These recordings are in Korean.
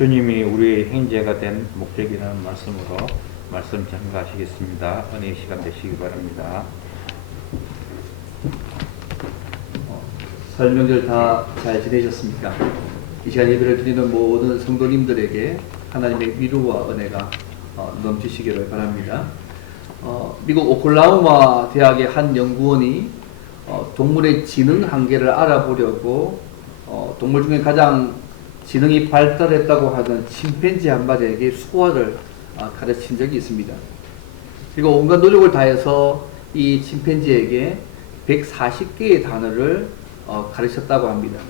주님이 우리의 형제가 된 목적이라는 말씀으로 말씀 전가하시겠습니다. 은혜의 시간 되시기 바랍니다. 설 명절 다 잘 지내셨습니까? 이 시간 예배를 드리는 모든 성도님들에게 하나님의 위로와 은혜가 넘치시기를 바랍니다. 미국 오클라호마 대학의 한 연구원이 동물의 지능 한계를 알아보려고 동물 중에 가장 지능이 발달했다고 하는 침팬지 한 마리에게 수화를 가르친 적이 있습니다. 그리고 온갖 노력을 다해서 이 침팬지에게 140개의 단어를 가르쳤다고 합니다.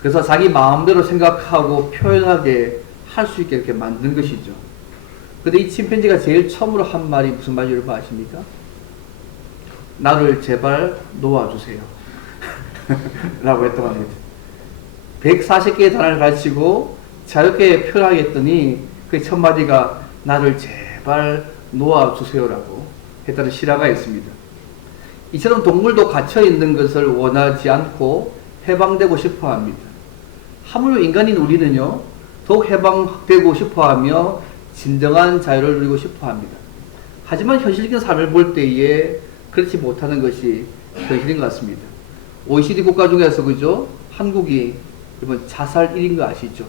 그래서 자기 마음대로 생각하고 표현하게 할 수 있게 이렇게 만든 것이죠. 근데 이 침팬지가 제일 처음으로 한 말이 무슨 말인지 여러분 아십니까? 나를 제발 놓아주세요. 라고 했다고 합니다. 140개의 단어를 가르치고 자유롭게 표현하겠더니 그 첫 마디가 나를 제발 놓아주세요라고 했다는 실화가 있습니다. 이처럼 동물도 갇혀있는 것을 원하지 않고 해방되고 싶어 합니다. 하물며 인간인 우리는요, 더욱 해방되고 싶어 하며 진정한 자유를 누리고 싶어 합니다. 하지만 현실적인 삶을 볼 때에 그렇지 못하는 것이 현실인 것 같습니다. OECD 국가 중에서 그죠? 한국이 이번 자살 1인 거 아시죠?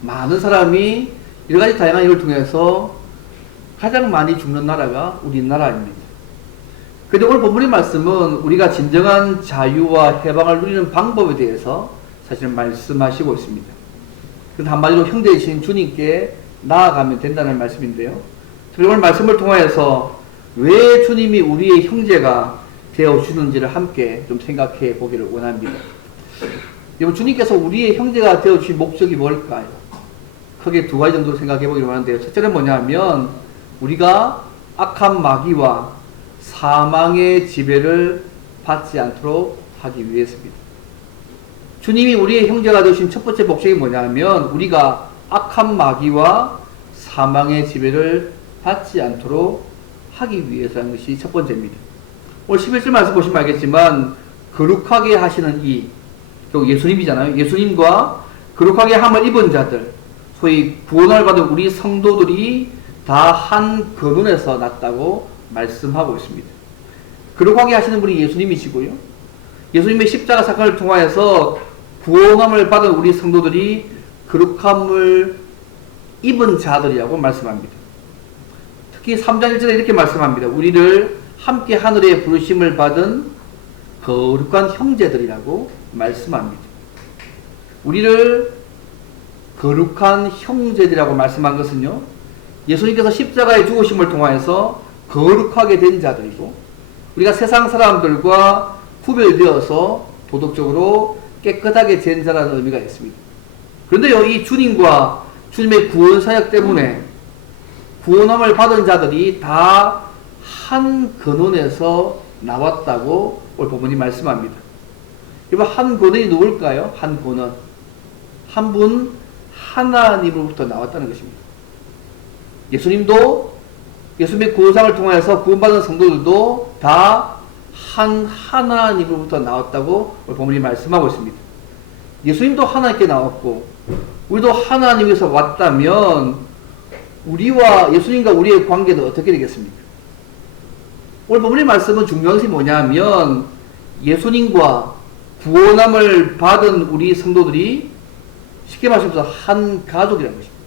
많은 사람이 여러 가지 다양한 이유를 통해서 가장 많이 죽는 나라가 우리나라입니다. 그런데 오늘 본문의 말씀은 우리가 진정한 자유와 해방을 누리는 방법에 대해서 사실 말씀하시고 있습니다. 그래서 한마디로 형제이신 주님께 나아가면 된다는 말씀인데요. 특히 오늘 말씀을 통하여서 왜 주님이 우리의 형제가 되어주는지를 함께 좀 생각해 보기를 원합니다. 여러분, 주님께서 우리의 형제가 되어주신 목적이 뭘까요? 크게 두 가지 정도로 생각해 보기를 원하는데요. 첫째는 뭐냐면 우리가 악한 마귀와 사망의 지배를 받지 않도록 하기 위해서입니다. 주님이 우리의 형제가 되신 첫 번째 목적이 뭐냐면 우리가 악한 마귀와 사망의 지배를 받지 않도록 하기 위해서라는 것이 첫 번째입니다. 오늘 11절 말씀 보시면 알겠지만 거룩하게 하시는 이 예수님이잖아요. 예수님과 거룩하게 함을 입은 자들, 소위 구원을 받은 우리 성도들이 다 한 근원에서 났다고 말씀하고 있습니다. 거룩하게 하시는 분이 예수님이시고요. 예수님의 십자가 사건을 통하여서 구원함을 받은 우리 성도들이 거룩함을 입은 자들이라고 말씀합니다. 특히 3장 1절에 이렇게 말씀합니다. 우리를 함께 하늘에 부르심을 받은 거룩한 형제들이라고 말씀합니다. 우리를 거룩한 형제들이라고 말씀한 것은요, 예수님께서 십자가의 죽으심을 통하여서 거룩하게 된 자들이고 우리가 세상 사람들과 구별되어서 도덕적으로 깨끗하게 된 자라는 의미가 있습니다. 그런데요, 이 주님과 주님의 구원 사역 때문에 구원함을 받은 자들이 다 한 근원에서 나왔다고 오늘 본문이 말씀합니다. 여러분, 한 근원이 누굴까요? 한 근원. 한 분 하나님으로부터 나왔다는 것입니다. 예수님도 예수님의 구원상을 통해서 구원받은 성도들도 다 한 하나님으로부터 나왔다고 오늘 본문이 말씀하고 있습니다. 예수님도 하나님께 나왔고 우리도 하나님에서 왔다면 우리와 예수님과 우리의 관계는 어떻게 되겠습니까? 오늘 본문의 말씀은 중요한 것이 뭐냐면 예수님과 구원함을 받은 우리 성도들이 쉽게 말해서 한 가족이라는 것입니다.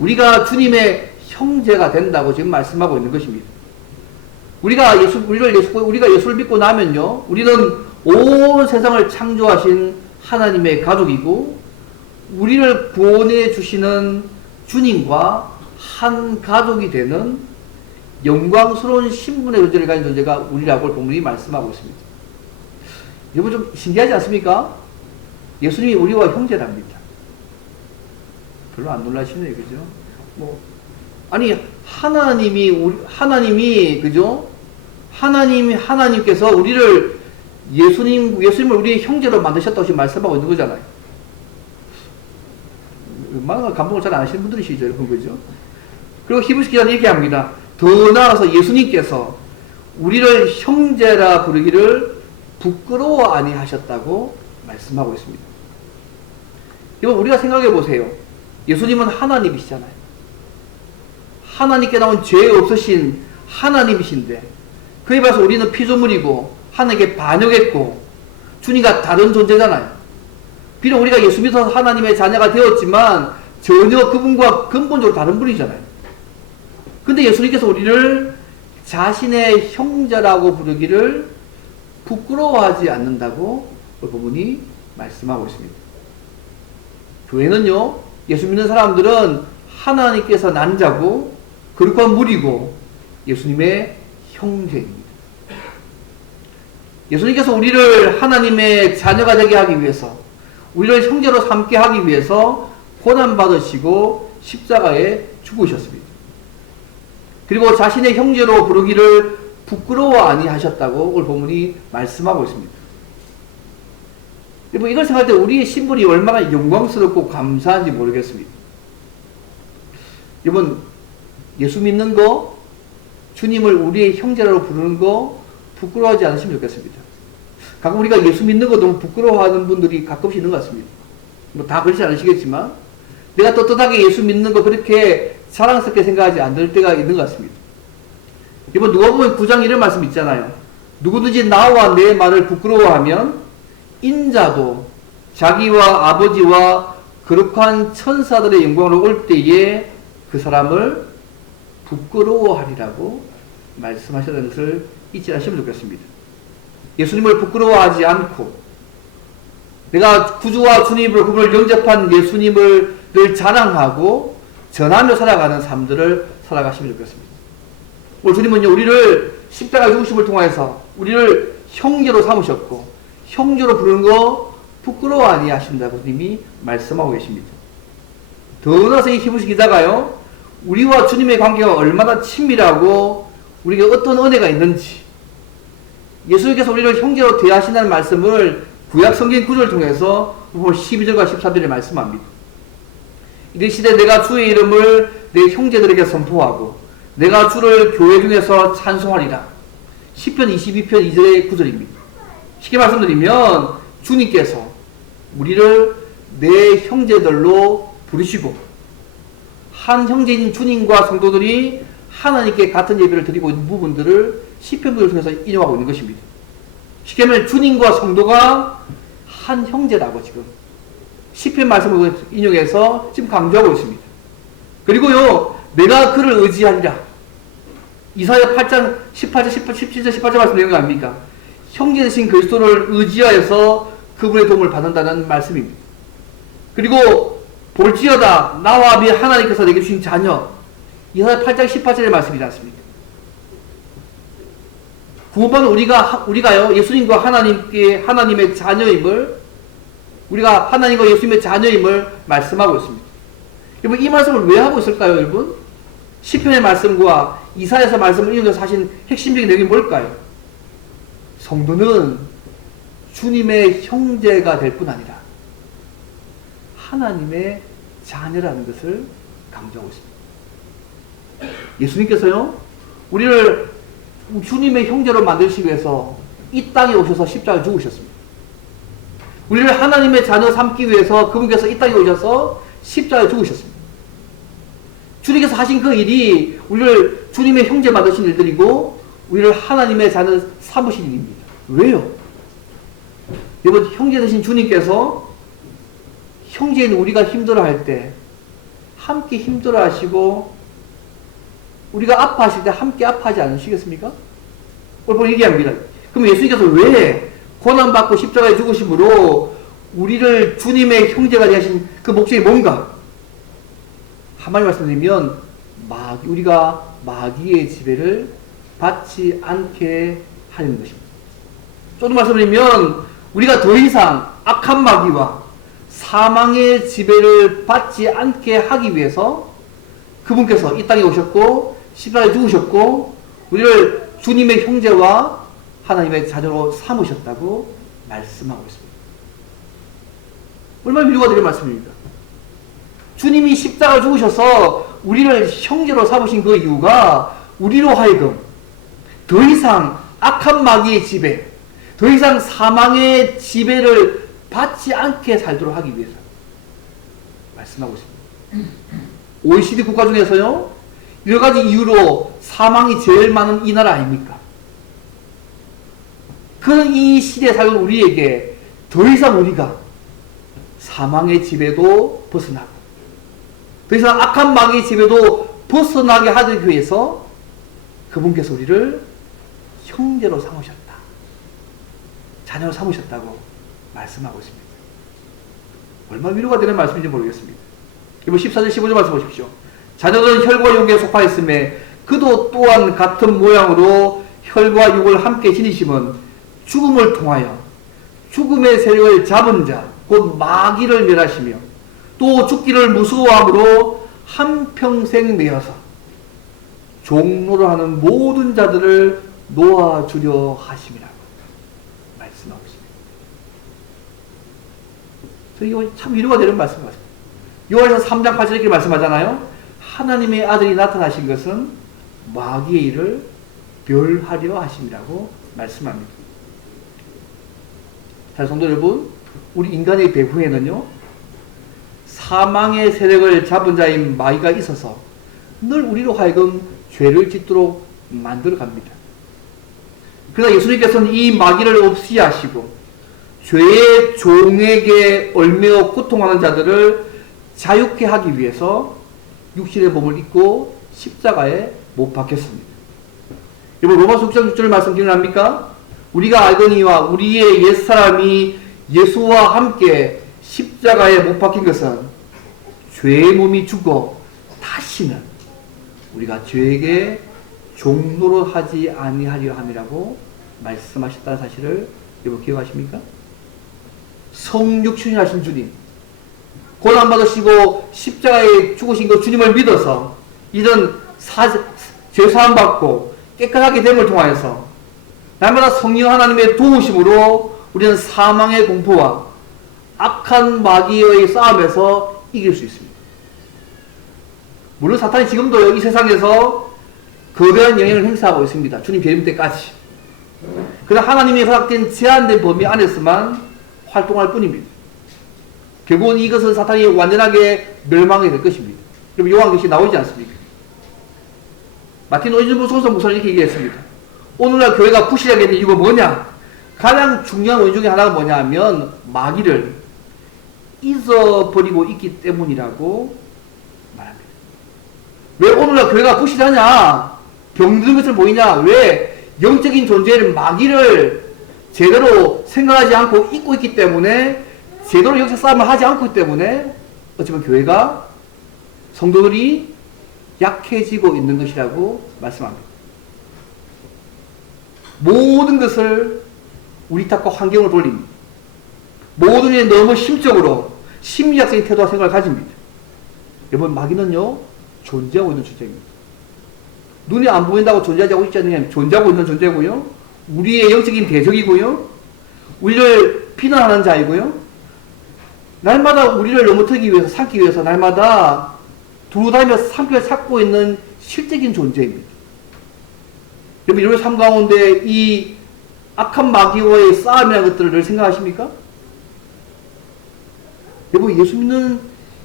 우리가 주님의 형제가 된다고 지금 말씀하고 있는 것입니다. 우리가 예수를 믿고 나면요, 우리는 온 세상을 창조하신 하나님의 가족이고 우리를 구원해 주시는 주님과 한 가족이 되는 영광스러운 신분의 존재를 가진 존재가 우리라고 본문이 말씀하고 있습니다. 여러분, 좀 신기하지 않습니까? 예수님이 우리와 형제랍니다. 별로 안 놀라시네요, 그죠? 하나님이, 그죠? 하나님께서 예수님을 우리의 형제로 만드셨다고 지금 말씀하고 있는 거잖아요. 얼마나 감동을 잘 안 하시는 분들이시죠, 여러분, 그죠? 그리고 히브리서 기자는 이렇게 합니다. 더 나아가서 예수님께서 우리를 형제라 부르기를 부끄러워 아니하셨다고 말씀하고 있습니다. 여러분, 우리가 생각해 보세요. 예수님은 하나님이시잖아요. 하나님께 나온 죄 없으신 하나님이신데, 그에 비해서 우리는 피조물이고 하나님께 반역했고 주님과 다른 존재잖아요. 비록 우리가 예수 믿어서 하나님의 자녀가 되었지만 전혀 그분과 근본적으로 다른 분이잖아요. 근데 예수님께서 우리를 자신의 형제라고 부르기를 부끄러워하지 않는다고 본문이 말씀하고 있습니다. 교회는요, 예수 믿는 사람들은 하나님께서 난 자고 거룩한 무리고 예수님의 형제입니다. 예수님께서 우리를 하나님의 자녀가 되게 하기 위해서, 우리를 형제로 삼게 하기 위해서 고난받으시고 십자가에 죽으셨습니다. 그리고 자신의 형제로 부르기를 부끄러워 아니하셨다고 오늘 본문이 말씀하고 있습니다. 여러분, 이걸 생각할 때 우리의 신분이 얼마나 영광스럽고 감사한지 모르겠습니다. 여러분, 예수 믿는 거, 주님을 우리의 형제라고 부르는 거 부끄러워하지 않으시면 좋겠습니다. 가끔 우리가 예수 믿는 거 너무 부끄러워하는 분들이 가끔씩 있는 것 같습니다. 뭐 다 그렇지 않으시겠지만 내가 떳떳하게 예수 믿는 거 그렇게 자랑스럽게 생각하지 않을 때가 있는 것 같습니다. 이번 누가복음 9장 이런 말씀 있잖아요. 누구든지 나와 내 말을 부끄러워하면 인자도 자기와 아버지와 거룩한 천사들의 영광으로 올 때에 그 사람을 부끄러워하리라고 말씀하셨다는 것을 잊지 않으시면 좋겠습니다. 예수님을 부끄러워하지 않고 내가 구주와 주님으로 그분을 영접한 예수님을 늘 자랑하고 전하며 살아가는 삶들을 살아가시면 좋겠습니다. 오늘 주님은요, 우리를 십자가 죽으심을 통해서 우리를 형제로 삼으셨고 형제로 부르는 거 부끄러워 아니하신다고 님이 말씀하고 계십니다. 더 나아가서 이 히브리서 기자가요, 우리와 주님의 관계가 얼마나 친밀하고 우리에게 어떤 은혜가 있는지, 예수님께서 우리를 형제로 대하신다는 말씀을 구약 성경 구절을 통해서 12절과 13절에 말씀합니다. 이르시되 내가 주의 이름을 내 형제들에게 선포하고 내가 주를 교회 중에서 찬송하리라. 시편 22편 2절의 구절입니다. 쉽게 말씀드리면 주님께서 우리를 내 형제들로 부르시고 한 형제인 주님과 성도들이 하나님께 같은 예배를 드리고 있는 부분들을 시편 구절을 통해서 인용하고 있는 것입니다. 쉽게 말하면 주님과 성도가 한 형제라고 지금 시편 말씀을 인용해서 지금 강조하고 있습니다. 그리고요, 내가 그를 의지하리라. 이사야 8장 18절, 17절, 18절 말씀 내용 아닙니까? 형제 되신 그리스도를 의지하여서 그분의 도움을 받는다는 말씀입니다. 그리고 볼지어다 나와 및 하나님께서 내게 주신 자녀, 이사야 8장 18절의 말씀이지 않습니까? 구원받은 우리가요, 예수님과 하나님의 자녀임을, 우리가 하나님과 예수님의 자녀임을 말씀하고 있습니다. 여러분, 이 말씀을 왜 하고 있을까요, 여러분? 시편의 말씀과 이사야서 말씀을 인용해서 하신 핵심적인 내용이 뭘까요? 성도는 주님의 형제가 될 뿐 아니라 하나님의 자녀라는 것을 강조하고 있습니다. 예수님께서요, 우리를 주님의 형제로 만드시기 위해서 이 땅에 오셔서 십자가를 죽으셨습니다. 우리를 하나님의 자녀 삼기 위해서 그분께서 이 땅에 오셔서 십자가를 죽으셨습니다. 주님께서 하신 그 일이 우리를 주님의 형제 만드신 일들이고 우리를 하나님의 자녀 삼으신 일입니다. 왜요? 여러분, 형제 되신 주님께서 형제인 우리가 힘들어할 때 함께 힘들어하시고 우리가 아파하실 때 함께 아파하지 않으시겠습니까? 오늘 얘기합니다. 그럼 예수님께서 왜 고난받고 십자가에 죽으심으로 우리를 주님의 형제가 되신 그 목적이 뭔가? 한마디 말씀드리면 우리가 마귀의 지배를 받지 않게 하려는 것입니다. 좀 더 말씀드리면 우리가 더 이상 악한 마귀와 사망의 지배를 받지 않게 하기 위해서 그분께서 이 땅에 오셨고 십자가에 죽으셨고 우리를 주님의 형제와 하나님의 자녀로 삼으셨다고 말씀하고 있습니다. 얼마나 위로가 되는 말씀입니까? 주님이 십자가 죽으셔서 우리를 형제로 삼으신 그 이유가 우리로 하여금 더 이상 악한 마귀의 지배, 더 이상 사망의 지배를 받지 않게 살도록 하기 위해서. 말씀하고 있습니다. OECD 국가 중에서요, 여러 가지 이유로 사망이 제일 많은 이 나라 아닙니까? 그런 이 시대에 살는 우리에게 더 이상 우리가 사망의 지배도 벗어나고, 더 이상 악한 마귀의 지배도 벗어나게 하기 위해서 그분께서 우리를 형제로 삼으셨다, 자녀로 삼으셨다고 말씀하고 있습니다. 얼마나 위로가 되는 말씀인지 모르겠습니다. 이번 14절 15절 말씀 보십시오. 자녀들은 혈과 육에 속하였음에 그도 또한 같은 모양으로 혈과 육을 함께 지니심은 죽음을 통하여 죽음의 세력을 잡은 자 곧 마귀를 멸하시며 또 죽기를 무서워함으로 한평생 매여서 종로를 하는 모든 자들을 놓아주려 하심이라고 말씀하고 있습니다. 이거 참 위로가 되는 말씀 같습니다. 요한에서 3장 8절에 이렇게 말씀하잖아요. 하나님의 아들이 나타나신 것은 마귀의 일을 멸하려 하심이라고 말씀합니다. 자, 성도 여러분, 우리 인간의 배후에는요, 사망의 세력을 잡은 자인 마귀가 있어서 늘 우리로 하여금 죄를 짓도록 만들어 갑니다. 그러나 예수님께서는 이 마귀를 없이 하시고 죄의 종에게 얽매어 고통하는 자들을 자유케 하기 위해서 육신의 몸을 입고 십자가에 못 박혔습니다. 여러분, 로마서 6장 6절 말씀 기억납니까? 우리가 알거니와 우리의 옛사람이 예수와 함께 십자가에 못 박힌 것은 죄의 몸이 죽어 다시는 우리가 죄에게 종노로 하지 아니하려 함이라고 말씀하셨다는 사실을 여러분 기억하십니까? 성육신이 하신 주님, 고난 받으시고 십자가에 죽으신 그 주님을 믿어서 이런 죄사함 받고 깨끗하게 됨을 통하여서 날마다 성령 하나님의 도우심으로 우리는 사망의 공포와 악한 마귀의 싸움에서 이길 수 있습니다. 물론 사탄이 지금도 이 세상에서 거대한 영향을 행사하고 있습니다. 주님 재림 때까지. 그러나 하나님이 허락된 제한된 범위 안에서만 활동할 뿐입니다. 결국은 이것은 사탄이 완전하게 멸망하게 될 것입니다. 여러분, 요한계시 나오지 않습니까? 마틴 오이즈부소서 목사는 이렇게 얘기했습니다. 오늘날 교회가 부실하게 된 이유가 뭐냐? 가장 중요한 원인 중에 하나가 뭐냐 하면 마귀를 잊어버리고 있기 때문이라고 말합니다. 왜 오늘날 교회가 부실하냐? 병든 것을 보이냐? 왜? 영적인 존재를 마귀를 제대로 생각하지 않고 잊고 있기 때문에, 제대로 영적 싸움을 하지 않고 있기 때문에 어쩌면 교회가, 성도들이 약해지고 있는 것이라고 말씀합니다. 모든 것을 우리 탓과 환경을 돌립니다. 모든 일에 너무 심적으로 심리학적인 태도와 생각을 가집니다. 여러분, 마귀는요, 존재하고 있는 존재입니다. 눈이 안 보인다고 존재하고 있지 않느냐? 존재하고 있는 존재고요, 우리의 영적인 대적이고요, 우리를 비난하는 자이고요, 날마다 우리를 넘어뜨리기 위해서, 삼기 위해서 날마다 두루다니며 삼키를 찾고 있는 실적인 존재입니다. 여러분, 이런 삶 가운데 이 악한 마귀와의 싸움이라는 것들을 늘 생각하십니까? 여러분, 예수 믿는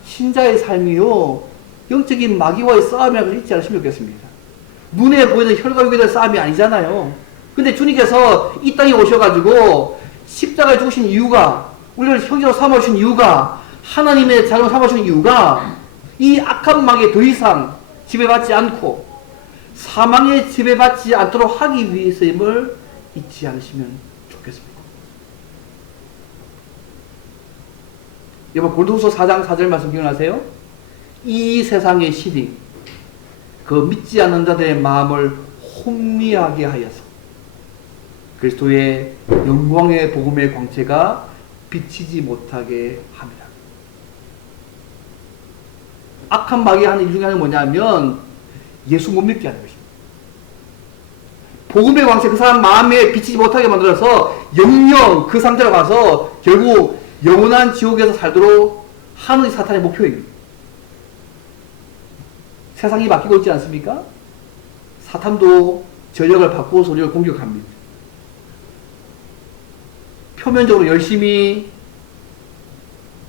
신자의 삶이요, 영적인 마귀와의 싸움이라는 걸 잊지 않으시면 좋겠습니다. 눈에 보이는 혈과 육에 대한 싸움이 아니잖아요. 근데 주님께서 이 땅에 오셔가지고 십자가에 죽으신 이유가, 우리를 형제로 삼아주신 이유가, 하나님의 자녀로 삼아주신 이유가 이 악한 마귀에 더 이상 지배받지 않고 사망에 지배받지 않도록 하기 위해서임을 잊지 않으시면 좋겠습니다. 여러분, 고린도후서 4장 4절 말씀 기억나세요? 이 세상의 신이 그 믿지 않는 자들의 마음을 혼미하게 하여서 그리스도의 영광의 복음의 광채가 비치지 못하게 합니다. 악한 마귀가 하는 일 중에 하나는 뭐냐면 예수 못 믿게 하는 것입니다. 복음의 광채, 그 사람 마음에 비치지 못하게 만들어서 영영 그 상태로 가서 결국 영원한 지옥에서 살도록 하는 사탄의 목표입니다. 세상이 바뀌고 있지 않습니까? 사탄도 전력을 바꾸어서 우리를 공격합니다. 표면적으로 열심히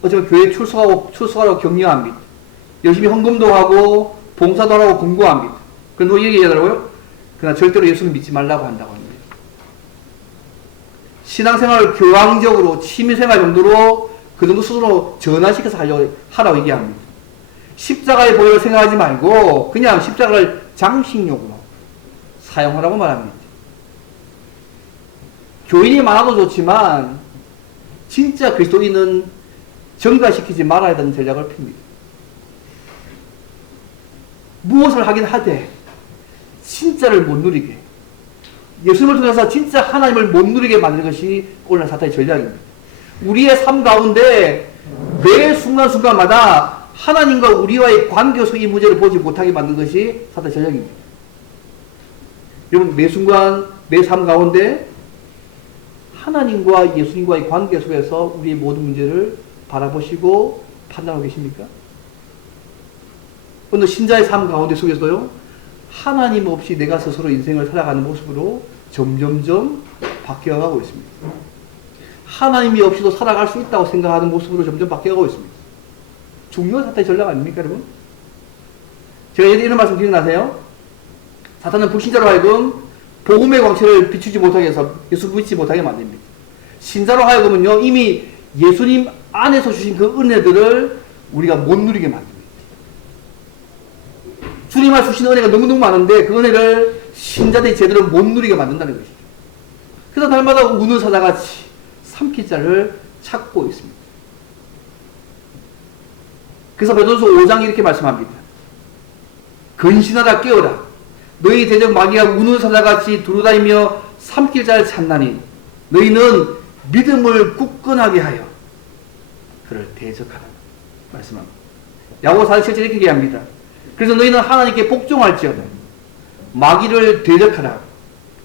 어쩌면 교회에 출석하라고 격려합니다. 열심히 헌금도 하고 봉사도 하라고 권고합니다. 그런데 얘기하더라고요. 그러나 절대로 예수는 믿지 말라고 한다고 합니다. 신앙생활을 교황적으로 취미생활 정도로 그 정도 수준으로 전환시켜서 하라고 얘기합니다. 십자가의 보혈을 생각하지 말고 그냥 십자가를 장식용으로 사용하라고 말합니다. 교인이 많아도 좋지만 진짜 그리스도인은 정가시키지 말아야 되는 전략을 핍니다. 무엇을 하긴 하되 진짜를 못 누리게, 예수님을 통해서 진짜 하나님을 못 누리게 만드는 것이 오늘날 사탄의 전략입니다. 우리의 삶 가운데 매 순간순간마다 하나님과 우리와의 관계에서 이 문제를 보지 못하게 만드는 것이 사탄의 전략입니다. 여러분, 매 순간 매 삶 가운데 하나님과 예수님과의 관계 속에서 우리의 모든 문제를 바라보시고 판단하고 계십니까? 어느 신자의 삶 가운데 속에서요, 하나님 없이 내가 스스로 인생을 살아가는 모습으로 점점점 바뀌어가고 있습니다. 하나님이 없이도 살아갈 수 있다고 생각하는 모습으로 점점 바뀌어가고 있습니다. 중요한 사탄의 전략 아닙니까, 여러분? 제가 예전에 이런 말씀 기억나세요? 사탄은 불신자로 하여금 복음의 광채를 비추지 못하게 해서 예수 믿지 못하게 만듭니다. 신자로 하여금은요, 이미 예수님 안에서 주신 그 은혜들을 우리가 못 누리게 만듭니다. 주님 안에서 주신 은혜가 너무너무 많은데 그 은혜를 신자들이 제대로 못 누리게 만든다는 것이죠. 그래서 날마다 우는 사자같이 삼킬 자를 찾고 있습니다. 그래서 베드로서 5장 이렇게 말씀합니다. 근신하라, 깨어라. 너희 대적 마귀가 우는 사자같이 두루다니며 삼킬 자를 찾나니 너희는 믿음을 굳건하게 하여 그를 대적하라 말씀합니다. 야고보 4장 7절 이렇게 얘기합니다. 그래서 너희는 하나님께 복종할지어다. 마귀를 대적하라.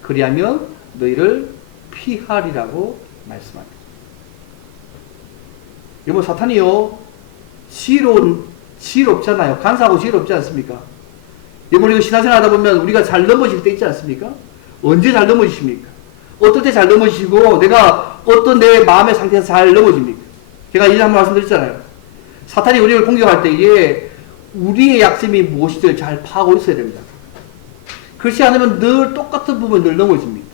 그리하면 너희를 피하리라고 말씀합니다. 여러분, 사탄이요, 지혜롭잖아요. 간사하고 지혜롭지 않습니까? 여러분, 이거 신앙생활 하다 보면 우리가 잘 넘어질 때 있지 않습니까? 언제 잘 넘어지십니까? 어떨 때 잘 넘어지시고 내가 어떤 내 마음의 상태에서 잘 넘어집니까? 제가 이전에 한번 말씀드렸잖아요. 사탄이 우리를 공격할 때에 우리의 약점이 무엇인지를 잘 파악하고 있어야 됩니다. 그렇지 않으면 늘 똑같은 부분이 늘 넘어집니다.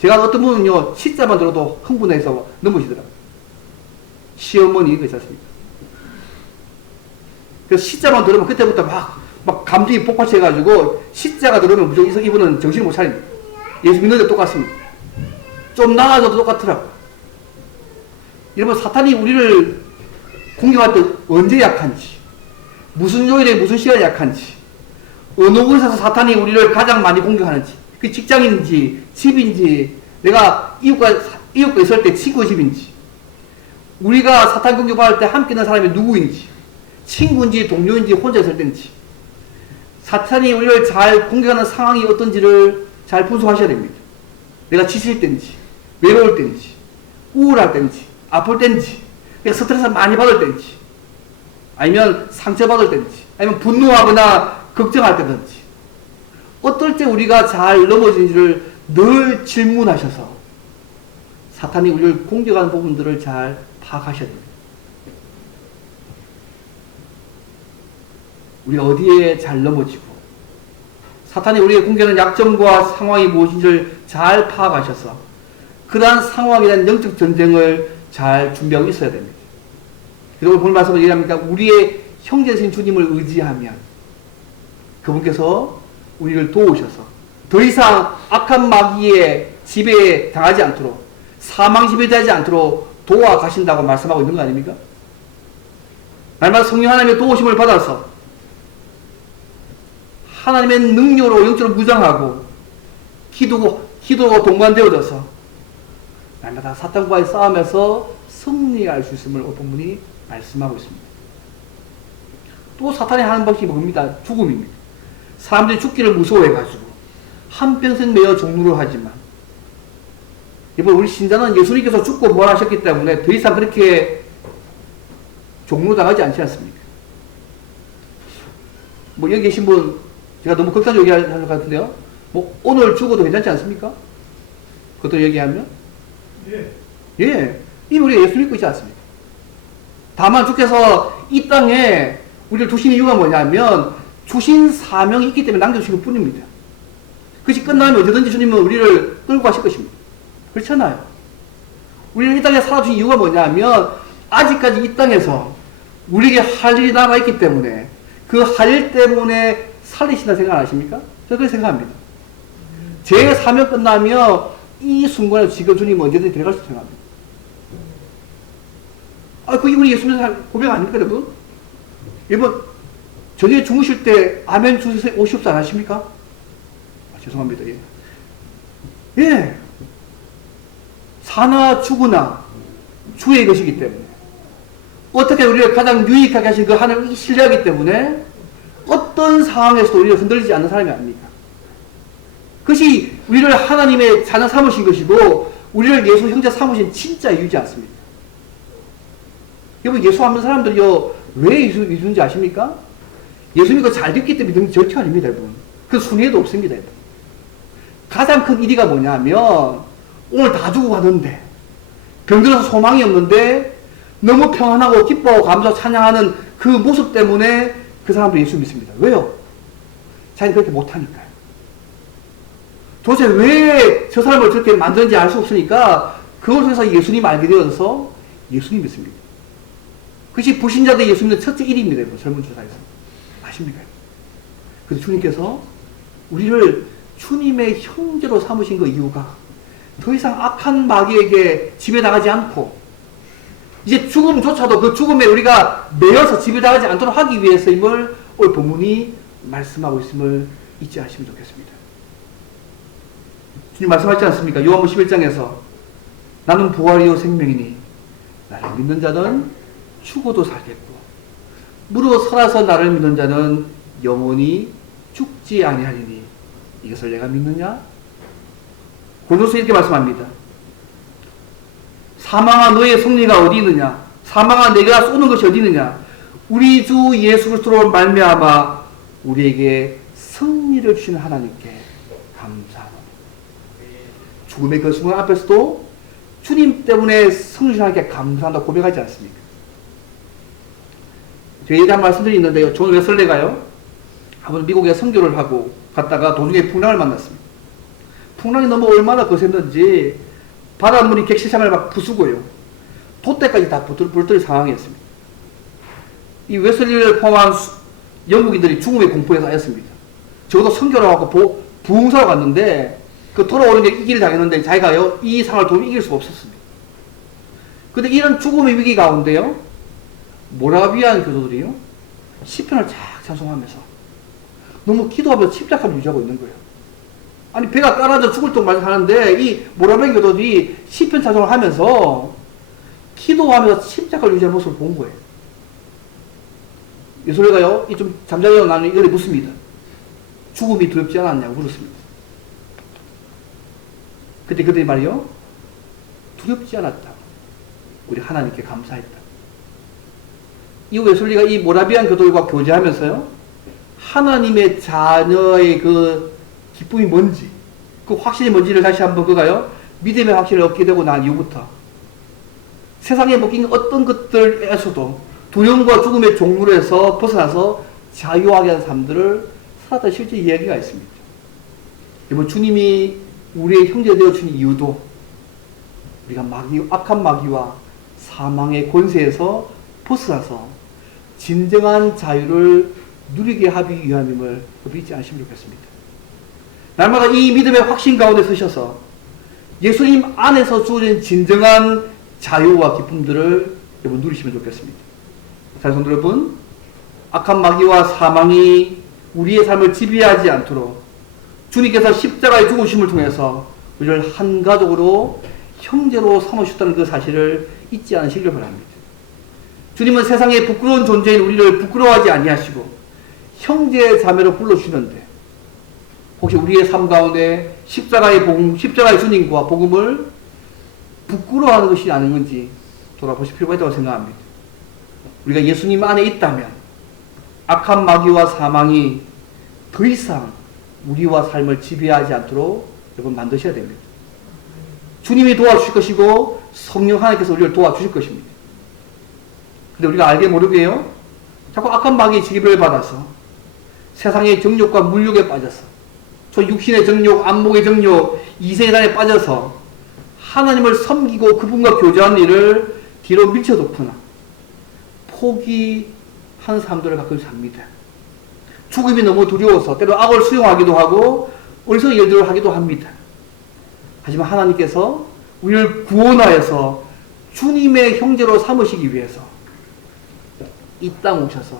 제가 어떤 분은요, 시자만 들어도 흥분해서 넘어지더라고요. 시어머니, 그렇지 않습니까? 그래서 시자만 들으면 그때부터 막 감정이 폭발해가지고 시자가 들으면 무조건 이분은 정신을 못 차립니다. 예수 믿는데 똑같습니다. 좀 나아져도 똑같더라고요. 여러분, 사탄이 우리를 공격할 때 언제 약한지, 무슨 요일에 무슨 시간에 약한지, 어느 곳에서 사탄이 우리를 가장 많이 공격하는지, 그 직장인지 집인지, 내가 이웃과 있을 때 친구 집인지, 우리가 사탄 공격받을 때 함께 있는 사람이 누구인지, 친구인지 동료인지 혼자 있을 때인지, 사탄이 우리를 잘 공격하는 상황이 어떤지를 잘 분석하셔야 됩니다. 내가 지칠 때인지, 외로울 때인지, 우울할 때인지, 아플 때인지, 내가 스트레스 많이 받을 때인지, 아니면 상처받을 때인지, 아니면 분노하거나 걱정할 때든지, 어떨 때 우리가 잘 넘어지는지를 늘 질문하셔서 사탄이 우리를 공격하는 부분들을 잘 파악하셔야 됩니다. 우리가 어디에 잘 넘어지고 사탄이 우리의 공격하는 약점과 상황이 무엇인지를 잘 파악하셔서 그러한 상황에 대한 영적 전쟁을 잘 준비하고 있어야 됩니다. 그리고 오늘 말씀을 얘기합니까? 우리의 형제신 주님을 의지하면 그분께서 우리를 도우셔서 더 이상 악한 마귀의 지배에 당하지 않도록, 사망 지배되지 않도록 도와가신다고 말씀하고 있는 거 아닙니까? 날마다 성령 하나님의 도우심을 받아서 하나님의 능력으로 영적으로 무장하고 기도가 동반되어져서 날마다 사탄과의 싸움에서 승리할 수 있음을 본문이 말씀하고 있습니다. 또 사탄이 하는 방식이 뭡니까? 죽음입니다. 사람들이 죽기를 무서워해가지고 한평생 매어 종루를 하지만, 여러분, 우리 신자는 예수님께서 죽고 부활하셨기 때문에 더 이상 그렇게 종루당하지 않지 않습니까? 뭐 여기 계신 분, 제가 너무 극단적으로 얘기하는 것 같은데요. 뭐 오늘 죽어도 괜찮지 않습니까? 그것도 얘기하면? 예. 이미 우리가 예수 믿고 있지 않습니까? 다만 주께서 이 땅에 우리를 두신 이유가 뭐냐면 주신 사명이 있기 때문에 남겨주신 것 뿐입니다. 그것이 끝나면 어디든지 주님은 우리를 끌고 가실 것입니다. 그렇잖아요. 우리를 이 땅에 살아주신 이유가 뭐냐면 아직까지 이 땅에서 우리에게 할 일이 남아있기 때문에 그 할 일 때문에 살리신다 생각 안 하십니까? 저는 그렇게 생각합니다. 제 사명 끝나면 이 순간에 지금 주님 언제든지 들어갈 수 생각합니다. 그게 우리 예수님 고백 아닙니까, 여러분? 여러분, 저녁에 주무실 때 아멘 주세요 오십사 안 하십니까? 죄송합니다. 예. 예. 사나 죽으나 주의 것이기 때문에 어떻게 우리를 가장 유익하게 하신 그 하나님을 신뢰하기 때문에 어떤 상황에서도 우리를 흔들리지 않는 사람이 아닙니까? 그것이 우리를 하나님의 자녀 삼으신 것이고 우리를 예수 형제 삼으신 진짜 이유지 않습니까? 여러분 예수 믿는 사람들이요 왜 예수 믿는지 아십니까? 예수 믿고 잘 됐기 때문에 믿는 게 절대 아닙니다, 여러분. 그 순위에도 없습니다, 여러분. 가장 큰 일이가 뭐냐면 오늘 다 죽고 가는데 병들어서 소망이 없는데 너무 평안하고 기뻐하고 감사하고 찬양하는 그 모습 때문에 그 사람도 예수 믿습니다. 왜요? 자기는 그렇게 못하니까요. 도대체 왜 저 사람을 저렇게 만드는지 알 수 없으니까 그걸 통해서 예수님 알게 되어서 예수님 믿습니다. 그것이 불신자들 예수 믿는 첫째 일입니다. 여러분. 설문조사에서. 아십니까? 그래서 주님께서 우리를 주님의 형제로 삼으신 그 이유가 더 이상 악한 마귀에게 지배당하지 않고 이제 죽음조차도 그 죽음에 우리가 매여서 지배당하지 않도록 하기 위해서임을 오늘 본문이 말씀하고 있음을 잊지 않으시면 좋겠습니다. 주님 말씀하지 않습니까? 요한복음 11장에서 나는 부활이요 생명이니 나를 믿는 자는 죽어도 살겠고 무릇 살아서 나를 믿는 자는 영원히 죽지 아니하리니 이것을 내가 믿느냐? 고린도서 이렇게 말씀합니다. 사망아 너의 승리가 어디 있느냐? 사망아 내가 쏘는 것이 어디 있느냐? 우리 주 예수 그리스도로 말미암아 우리에게 승리를 주신 하나님께 감사합니다. 죽음의 그 순간 앞에서도 주님 때문에 승리를 하나님께 감사한다고 고백하지 않습니까? 제가 예전에 말씀드린 있는데요. 존 웨슬레가요. 한번 미국에 선교를 하고 갔다가 도중에 풍랑을 만났습니다. 풍랑이 너무 얼마나 거셌는지 바닷물이 객실장을 막 부수고요. 돛대까지 다 불떨 상황이었습니다. 이 웨슬리를 포함한 영국인들이 죽음의 공포에 쌓였습니다. 저도 선교를 하고 부흥사로 갔는데 그 돌아오는 게 이기를 당했는데 자기가요 이 상을 도저히 이길 수가 없었습니다. 근데 이런 죽음의 위기 가운데요 모라비안 교도들이요 시편을 쫙 찬송하면서 너무 기도하면서 침착함을 유지하고 있는 거예요. 아니 배가 깔아져 죽을 둥 하는데 이 모라비안 교도들이 시편 찬송을 하면서 기도하면서 침착함을 유지하는 모습을 본 거예요. 예술가요 이 좀 잠자게 나는 이걸 묻습니다. 죽음이 두렵지 않았냐고 물었습니다. 그때 그들이 말이요 두렵지 않았다. 우리 하나님께 감사했다. 이 웨슬리가 이 모라비안 교도들과 교제하면서요 하나님의 자녀의 그 기쁨이 뭔지 그 확신이 뭔지를 다시 한번 그가요 믿음의 확신을 얻게 되고 난 이후부터 세상에 묶인 어떤 것들에서도 두려움과 죽음의 종로에서 벗어나서 자유하게 하는 삶들을 살았던 실제 이야기가 있습니다. 여러분 주님이 우리의 형제 되어준 이유도 우리가 악한 마귀와 사망의 권세에서 벗어나서 진정한 자유를 누리게 하기 위함임을 잊지 않으시면 좋겠습니다. 날마다 이 믿음의 확신 가운데 서셔서 예수님 안에서 주어진 진정한 자유와 기쁨들을 여러분 누리시면 좋겠습니다. 자성도 여러분, 악한 마귀와 사망이 우리의 삶을 지배하지 않도록 주님께서 십자가의 죽으심을 통해서 우리를 한 가족으로 형제로 삼으셨다는 그 사실을 잊지 않으시길 바랍니다. 주님은 세상에 부끄러운 존재인 우리를 부끄러워하지 아니하시고 형제 자매로 불러주시는데 혹시 우리의 삶 가운데 십자가의 복음, 십자가의 주님과 복음을 부끄러워하는 것이 아닌 건지 돌아보실 필요가 있다고 생각합니다. 우리가 예수님 안에 있다면 악한 마귀와 사망이 더 이상 우리와 삶을 지배하지 않도록 여러분 만드셔야 됩니다. 주님이 도와주실 것이고 성령 하나님께서 우리를 도와주실 것입니다. 근데 우리가 알게 모르게요, 자꾸 악한 마귀의 지배를 받아서 세상의 정욕과 물욕에 빠져서, 저 육신의 정욕, 안목의 정욕, 이세단에 빠져서 하나님을 섬기고 그분과 교제하는 일을 뒤로 밀쳐뒀구나 포기한 사람들을 가끔 삽니다. 죽음이 너무 두려워서 때로 악을 수용하기도 하고 어리석은 일들을 하기도 합니다. 하지만 하나님께서 우리를 구원하여서 주님의 형제로 삼으시기 위해서 이 땅 오셔서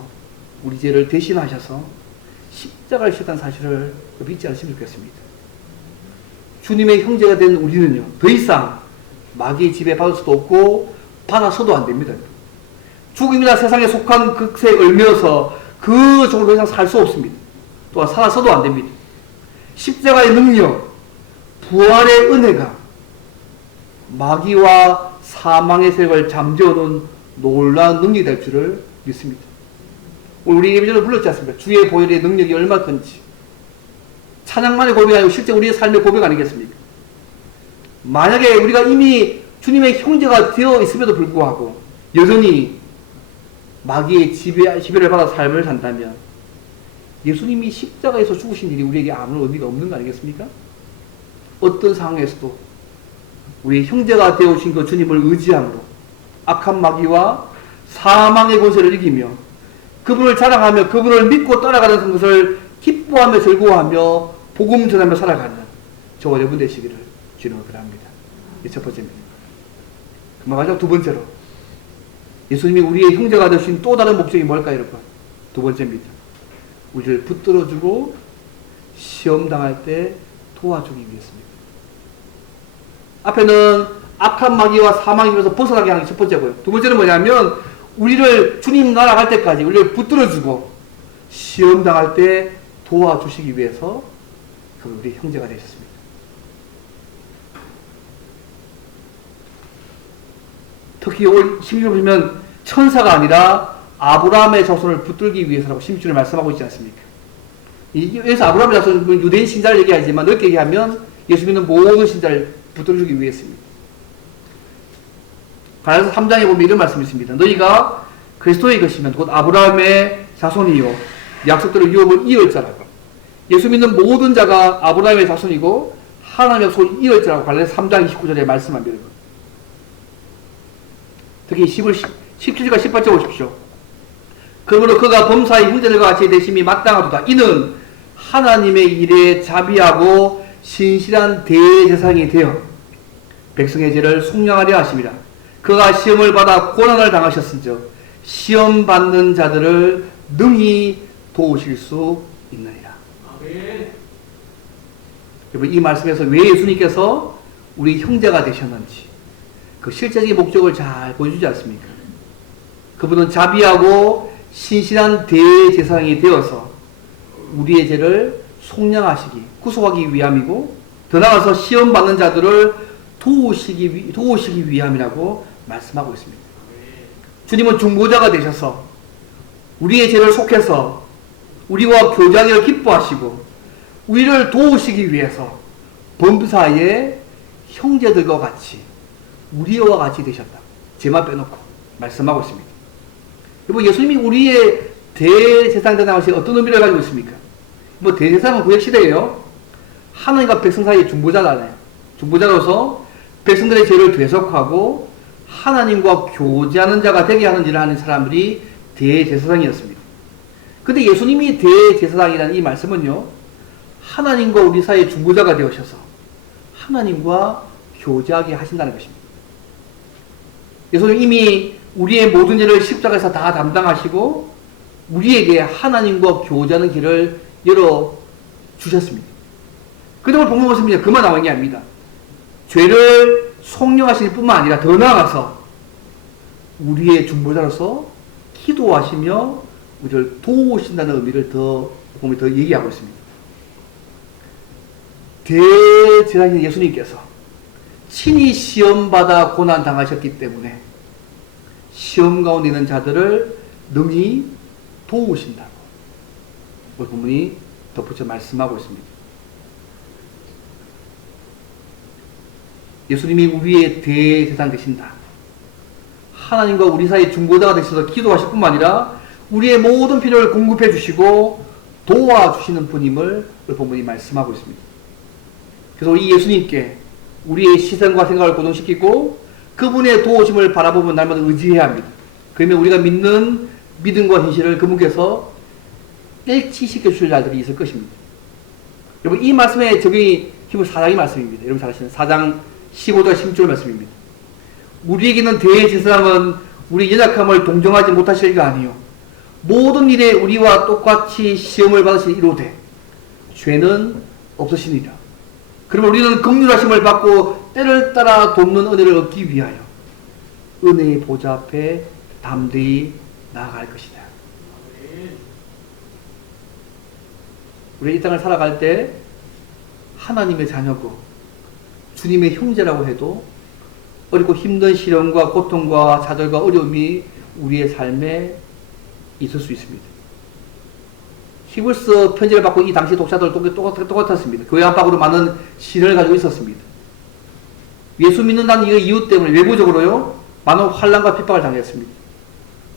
우리 죄를 대신하셔서 십자가를 지셨다는 사실을 믿지 않으시면 좋겠습니다. 주님의 형제가 된 우리는요, 더 이상 마귀의 지배 받을 수도 없고 받아서도 안 됩니다. 죽음이나 세상에 속한 극세에 얽매여서 그 종으로 더 이상 살 수 없습니다. 또한 살아서도 안 됩니다. 십자가의 능력, 부활의 은혜가 마귀와 사망의 세력을 잠재워놓은 놀라운 능력이 될 줄을 믿습니다. 우리 예배전에 불렀지 않습니까? 주의 보혈의 능력이 얼마든지. 찬양만의 고백이 아니고 실제 우리의 삶의 고백 아니겠습니까? 만약에 우리가 이미 주님의 형제가 되어 있음에도 불구하고 여전히 마귀의 지배를 받아 삶을 산다면 예수님이 십자가에서 죽으신 일이 우리에게 아무런 의미가 없는 거 아니겠습니까? 어떤 상황에서도 우리의 형제가 되어오신 그 주님을 의지함으로 악한 마귀와 사망의 권세를 이기며 그분을 자랑하며 그분을 믿고 따라가는 것을 기뻐하며 즐거워하며 복음 전하며 살아가는 저와 여러분 되시기를 주님을 바랍니다. 이 첫 번째입니다. 마지막 두 번째로 예수님이 우리의 형제가 되신 또 다른 목적이 뭘까요, 여러분? 두 번째입니다. 우리를 붙들어주고 시험 당할 때 도와주기 위해서입니다. 앞에는 악한 마귀와 사망이면서 벗어나게 하는 게 첫 번째고요. 두 번째는 뭐냐면 우리를 주님 나라 갈 때까지 우리를 붙들어주고 시험 당할 때 도와주시기 위해서 우리 형제가 되셨습니다. 특히 오늘 16절 보시면 천사가 아니라 아브라함의 자손을 붙들기 위해서라고 16절에 말씀하고 있지 않습니까? 여기서 아브라함의 자손은 유대인 신자를 얘기하지만 넓게 얘기하면 예수 믿는 모든 신자를 붙들어주기 위해서입니다. 갈라디아서 3장에 보면 이런 말씀이 있습니다. 너희가 그리스도의 것이면 곧 아브라함의 자손이요 약속대로 유업을 이을 자라고. 예수 믿는 모든 자가 아브라함의 자손이고 하나님의 약속을 이을 자라고 갈라디아서 3장 29절에 말씀합니다. 특히 17절과 18절 보십시오. 그러므로 그가 범사의 형제들과 같이 되심이 마땅하도다. 이는 하나님의 일에 자비하고 신실한 대제사장이 되어 백성의 죄를 속량하려 하심이라. 그가 시험을 받아 고난을 당하셨은즉 시험 받는 자들을 능히 도우실 수 있느니라. 여러분, 이 말씀에서 왜 예수님께서 우리 형제가 되셨는지 그 실제적인 목적을 잘 보여주지 않습니까? 그분은 자비하고 신실한 대제사장이 되어서 우리의 죄를 속량하시기, 구속하기 위함이고 더 나아가서 시험 받는 자들을 도우시기 위함이라고 말씀하고 있습니다. 주님은 중보자가 되셔서 우리의 죄를 속해서 우리와 교제하기를 기뻐하시고 우리를 도우시기 위해서 범사의 형제들과 같이 우리와 같이 되셨다. 죄만 빼놓고 말씀하고 있습니다. 여러분, 예수님이 우리의 대제사장 되는 것이 어떤 의미를 가지고 있습니까? 뭐 대제사장은 구약시대예요. 하나님과 백성 사이의 중보자잖아요. 중보자로서 백성들의 죄를 대속하고 하나님과 교제하는 자가 되게 하는 일을 하는 사람들이 대제사장이었습니다. 근데 예수님이 대제사장이라는 이 말씀은요, 하나님과 우리 사이의 중보자가 되어셔서 하나님과 교제하게 하신다는 것입니다. 예수님 이미 우리의 모든 죄를 십자가에서 다 담당하시고 우리에게 하나님과 교제하는 길을 열어주셨습니다. 그동안 본 것은 그만 나온 게 아닙니다. 죄를 속량하실 뿐만 아니라 더 나아가서 우리의 중보자로서 기도하시며 우리를 도우신다는 의미를 더 얘기하고 있습니다. 대제사장인 예수님께서 친히 시험받아 고난 당하셨기 때문에 시험 가운데 있는 자들을 능히 도우신다고 오늘 본문이 덧붙여 말씀하고 있습니다. 예수님이 우리의 대제사장 되신다. 하나님과 우리 사이 중보자가 되셔서 기도하실 뿐만 아니라 우리의 모든 필요를 공급해 주시고 도와주시는 분임을 본문이 말씀하고 있습니다. 그래서 이 예수님께 우리의 시선과 생각을 고정시키고 그분의 도우심을 바라보면 날마다 의지해야 합니다. 그러면 우리가 믿는 믿음과 현실을 그분께서 일치시켜 주실 날들이 있을 것입니다. 여러분, 이 말씀의 적용이 히브리 4장의 말씀입니다. 여러분 잘 아시는 4장 15절 16절 말씀입니다. 우리에게는 대제사장은 우리 연약함을 동정하지 못하실 이가 아니요 모든 일에 우리와 똑같이 시험을 받으신 이로되 죄는 없으시니라. 그러면 우리는 긍휼하심을 받고 때를 따라 돕는 은혜를 얻기 위하여 은혜의 보좌 앞에 담대히 나아갈 것이다. 우리 이 땅을 살아갈 때 하나님의 자녀고 주님의 형제라고 해도 어렵고 힘든 시련과 고통과 좌절과 어려움이 우리의 삶에 있을 수 있습니다. 히브리서 편지를 받고 이 당시 독자들 똑같았습니다. 교회 안팎으로 많은 시련을 가지고 있었습니다. 예수 믿는다는 이유 때문에 외부적으로요 많은 환난과 핍박을 당했습니다.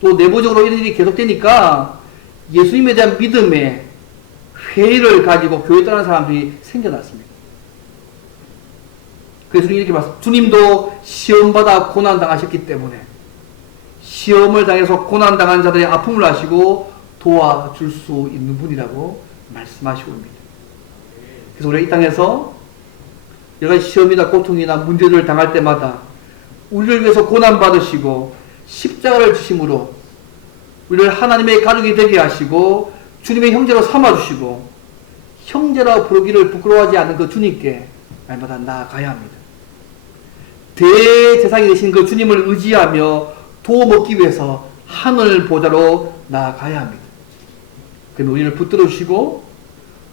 또 내부적으로 이런 일이 계속되니까 예수님에 대한 믿음에 회의를 가지고 교회 떠나는 사람들이 생겨났습니다. 그래서 이렇게 말씀, 주님도 시험받아 고난당하셨기 때문에 시험을 당해서 고난당한 자들의 아픔을 아시고 도와줄 수 있는 분이라고 말씀하시고 있습니다. 그래서 우리가 이 땅에서 여러 가지 시험이나 고통이나 문제를 당할 때마다 우리를 위해서 고난받으시고 십자가를 지심으로 우리를 하나님의 가족이 되게 하시고 주님의 형제로 삼아주시고 형제라 부르기를 부끄러워하지 않는 그 주님께 날마다 나아가야 합니다. 대제사장이 되신 그 주님을 의지하며 도움 얻기 위해서 하늘 보좌로 나아가야 합니다. 그러면 우리를 붙들어 주시고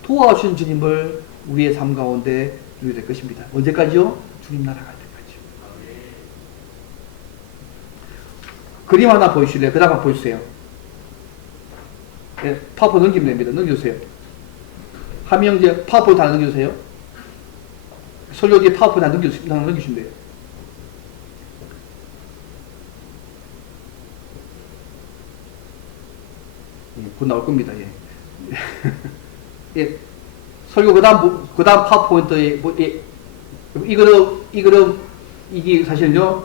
도와주신 주님을 우리의 삶 가운데 누리게 될 것입니다. 언제까지요? 주님 나라 갈 때까지요. 그림 하나 보여주실래요? 그 다음 한번 보여주세요. 네, 파워포인트 넘기면 됩니다. 넘겨주세요. 한명제 파워포인트 하나 넘겨주세요. 설교 뒤에 파워포인트 하나 넘겨주시면 돼요. 곧 나올 겁니다. 예. 예. 설교 그 다음 파워포인트에, 예. 이게 사실은요,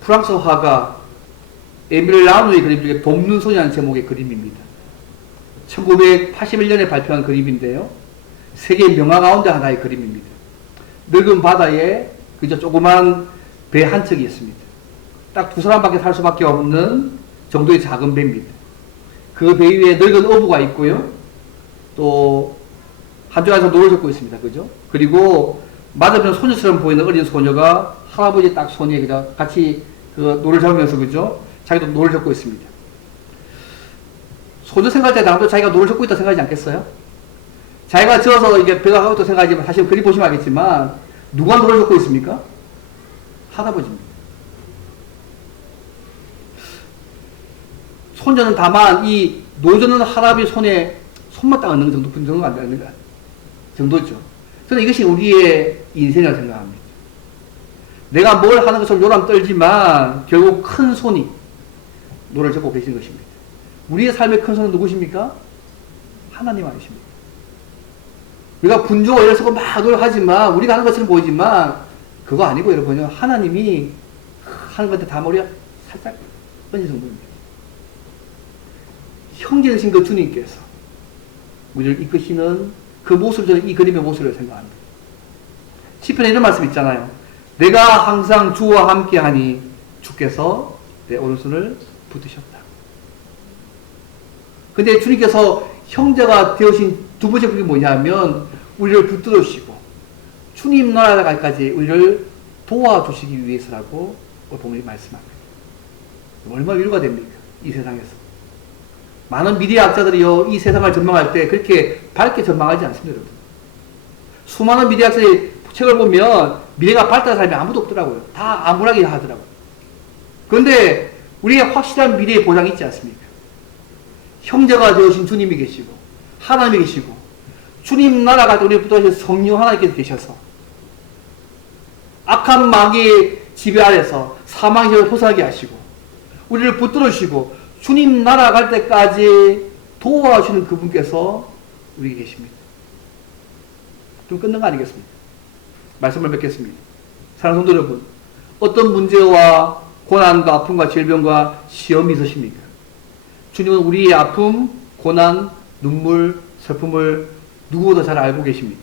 프랑스 화가 에밀 라누의 그림 중에 돕는 소녀라는 제목의 그림입니다. 1981년에 발표한 그림인데요. 세계 명화 가운데 하나의 그림입니다. 늙은 바다에 그저 조그만 배 한 척이 있습니다. 딱 두 사람밖에 살 수밖에 없는 정도의 작은 배입니다. 그 배 위에 늙은 어부가 있고요. 또 한쪽에서 노를 젓고 있습니다. 그죠? 그리고 맞으면 소녀처럼 보이는 어린 소녀가 할아버지 딱 손에 그저 같이 그 노를 잡으면서 그죠? 자기도 노를 젓고 있습니다. 소녀 생각할 때 나도 자기가 노를 젓고 있다 생각하지 않겠어요? 자기가 져서 이게 배가 가고 있다 생각하지만 사실 그림 보시면 알겠지만 누가 노를 젓고 있습니까? 할아버지입니다. 손녀는 다만 이 노젓는 할아버지 손에 손만 딱 얹는 정도가 안 되는 정도죠. 저는 이것이 우리의 인생이라고 생각합니다. 내가 뭘 하는 것처럼 요람 떨지만 결국 큰 손이 노를 젓고 계신 것입니다. 우리의 삶의 큰 손은 누구십니까? 하나님 아니십니까? 우리가 분주하고 이래서 막 노력하지만 우리가 하는 것처럼 보이지만 그거 아니고 여러분요. 하나님이 하는 건데 다 머리가 살짝 얹은 정도입니다. 형제 되신 그 주님께서 우리를 이끄시는 그 모습을 저는 이 그림의 모습을 생각합니다. 시편에 이런 말씀 있잖아요. 내가 항상 주와 함께하니 주께서 내 오른손을 붙드셨다. 근데 주님께서 형제가 되어신 두 번째 그게 뭐냐면 우리를 붙들어 주시고 주님 나라까지 우리를 도와주시기 위해서라고 본문이 말씀합니다. 얼마나 위로가 됩니까? 이 세상에서. 많은 미래학자들이요, 이 세상을 전망할 때 그렇게 밝게 전망하지 않습니다, 여러분. 수많은 미래학자들이 책을 보면 미래가 밝다는 사람이 아무도 없더라고요. 다 암울하게 하더라고요. 그런데 우리의 확실한 미래의 보장이 있지 않습니까? 형제가 되어신 주님이 계시고, 하나님이 계시고, 주님 나라가 우리를 붙들어주신 성령 하나님께서 계셔서, 악한 마귀의 지배 아래서 사망의 죄를 벗어나게 하시고, 우리를 붙들으시고 주님 나라 갈 때까지 도와주시는 그분께서 우리 계십니다. 좀 끊는 거 아니겠습니까? 말씀을 맺겠습니다. 사랑하는 성도 여러분, 어떤 문제와 고난과 아픔과 질병과 시험이 있으십니까? 주님은 우리의 아픔, 고난, 눈물, 슬픔을 누구보다 잘 알고 계십니다.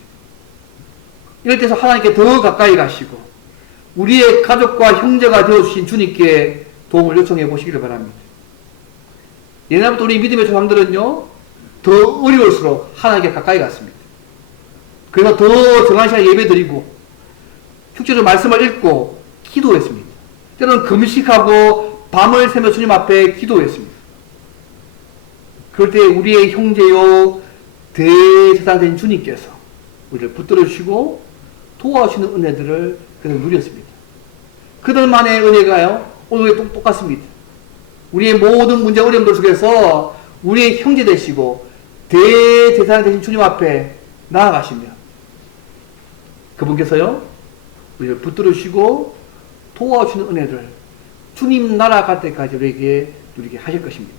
이럴 때서 하나님께 더 가까이 가시고 우리의 가족과 형제가 되어주신 주님께 도움을 요청해 보시기를 바랍니다. 옛날부터 우리 믿음의 조상들은요, 더 어려울수록 하나님께 가까이 갔습니다. 그래서 더 정한 시간에 예배 드리고 축제적 말씀을 읽고 기도했습니다. 때로는 금식하고 밤을 새며 주님 앞에 기도했습니다. 그럴 때 우리의 형제요 대제사장된 주님께서 우리를 붙들어 주시고 도와주시는 은혜들을 그들 누렸습니다. 그들만의 은혜가요 오늘 똑같습니다. 우리의 모든 문제 어려움들 속에서 우리의 형제 되시고 대제사장 되신 주님 앞에 나아가시며 그분께서요 우리를 붙들어 주시고 도와주시는 은혜를 주님 나라 갈 때까지 우리에게 누리게 하실 것입니다.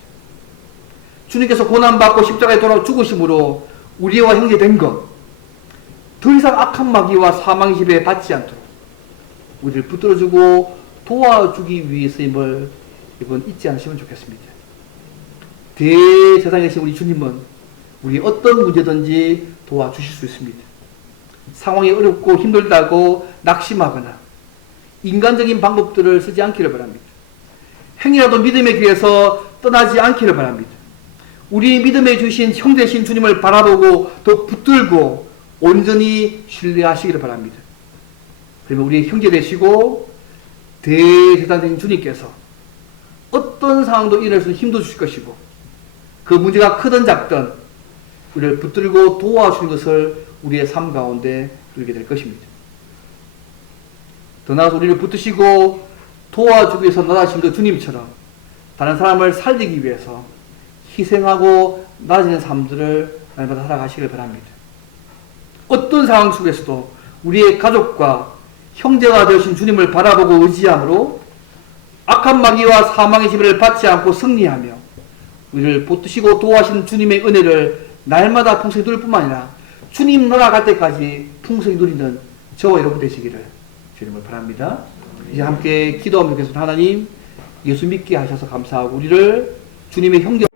주님께서 고난받고 십자가에 돌아 죽으심으로 우리와 형제 된 것, 더 이상 악한 마귀와 사망의 지배에 받지 않도록 우리를 붙들어주고 도와주기 위해서임을 이번 잊지 않으시면 좋겠습니다. 대제사장에 계신 우리 주님은 우리 어떤 문제든지 도와주실 수 있습니다. 상황이 어렵고 힘들다고 낙심하거나 인간적인 방법들을 쓰지 않기를 바랍니다. 행이라도 믿음의 길에서 떠나지 않기를 바랍니다. 우리 믿음에 주신 형제신 주님을 바라보고 더 붙들고 온전히 신뢰하시기를 바랍니다. 그러면 우리의 형제 되시고 대제사장 되신 주님께서 어떤 상황도 일어날 힘도 주실 것이고 그 문제가 크든 작든 우리를 붙들고 도와주는 것을 우리의 삶 가운데 누리게 될 것입니다. 더 나아가서 우리를 붙드시고 도와주기 위해서 나아가신 그 주님처럼 다른 사람을 살리기 위해서 희생하고 나아지는 삶들을 날마다 살아가시길 바랍니다. 어떤 상황 속에서도 우리의 가족과 형제가 되신 주님을 바라보고 의지함으로 악한 마귀와 사망의 지배를 받지 않고 승리하며 우리를 붙드시고 도와주시는 주님의 은혜를 날마다 풍성히 누릴 뿐만 아니라 주님 나라 갈 때까지 풍성히 누리는 저와 여러분 되시기를 주님을 바랍니다. 이제 함께 기도하면서 하나님 예수 믿게 하셔서 감사하고 우리를 주님의 형제